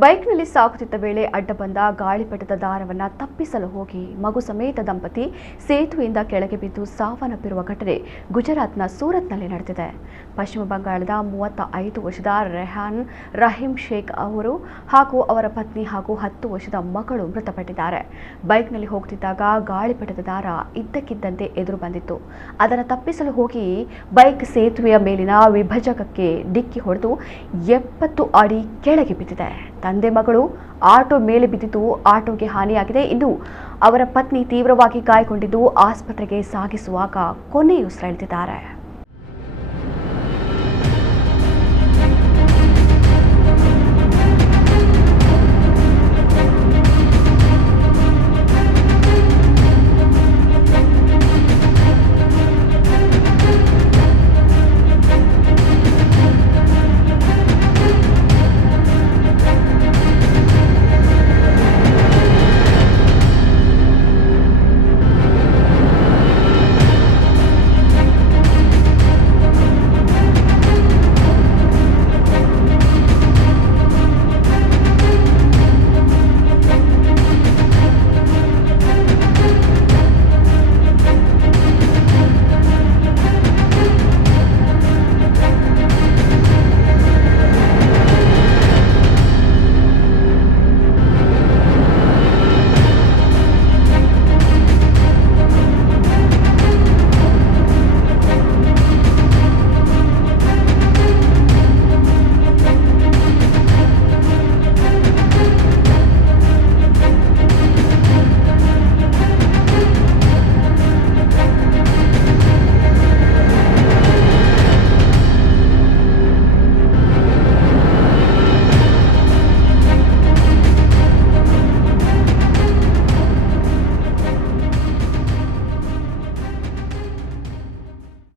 ಬೈಕ್ನಲ್ಲಿ ಸಾಗುತ್ತಿದ್ದ ವೇಳೆ ಅಡ್ಡ ಬಂದ ಗಾಳಿಪಟದ ದಾರವನ್ನು ತಪ್ಪಿಸಲು ಹೋಗಿ ಮಗು ಸಮೇತ ದಂಪತಿ ಸೇತುವೆಯಿಂದ ಕೆಳಗೆ ಬಿದ್ದು ಸಾವನ್ನಪ್ಪಿರುವ ಘಟನೆ ಗುಜರಾತ್ನ ಸೂರತ್ನಲ್ಲಿ ನಡೆದಿದೆ. ಪಶ್ಚಿಮ ಬಂಗಾಳದ 35 ವರ್ಷದ ರೆಹಾನ್ ರಹೀಂ ಶೇಖ್ ಅವರು ಹಾಗೂ ಅವರ ಪತ್ನಿ ಹಾಗೂ 10 ವರ್ಷದ ಮಗಳು ಮೃತಪಟ್ಟಿದ್ದಾರೆ. ಬೈಕ್ನಲ್ಲಿ ಹೋಗುತ್ತಿದ್ದಾಗ ಗಾಳಿಪಟದ ದಾರ ಇದ್ದಕ್ಕಿದ್ದಂತೆ ಎದುರು ಬಂದಿತ್ತು. ಅದನ್ನು ತಪ್ಪಿಸಲು ಹೋಗಿ ಬೈಕ್ ಸೇತುವೆಯ ಮೇಲಿನ ವಿಭಜಕಕ್ಕೆ ಡಿಕ್ಕಿ ಹೊಡೆದು 70 ಅಡಿ ಕೆಳಗೆ ಬಿದ್ದಿದೆ. ತಂದೆ ಮಗಳು ಆಟೋ ಮೇಲೆ ಬಿದ್ದಿದ್ದು ಆಟೋಗೆ ಹಾನಿಯಾಗಿದೆ. ಇನ್ನು ಅವರ ಪತ್ನಿ ತೀವ್ರವಾಗಿ ಗಾಯಗೊಂಡಿದ್ದು ಆಸ್ಪತ್ರೆಗೆ ಸಾಗಿಸುವಾಗ ಕೊನೆಯುಸಿರೆಳೆದಿದ್ದಾರೆ.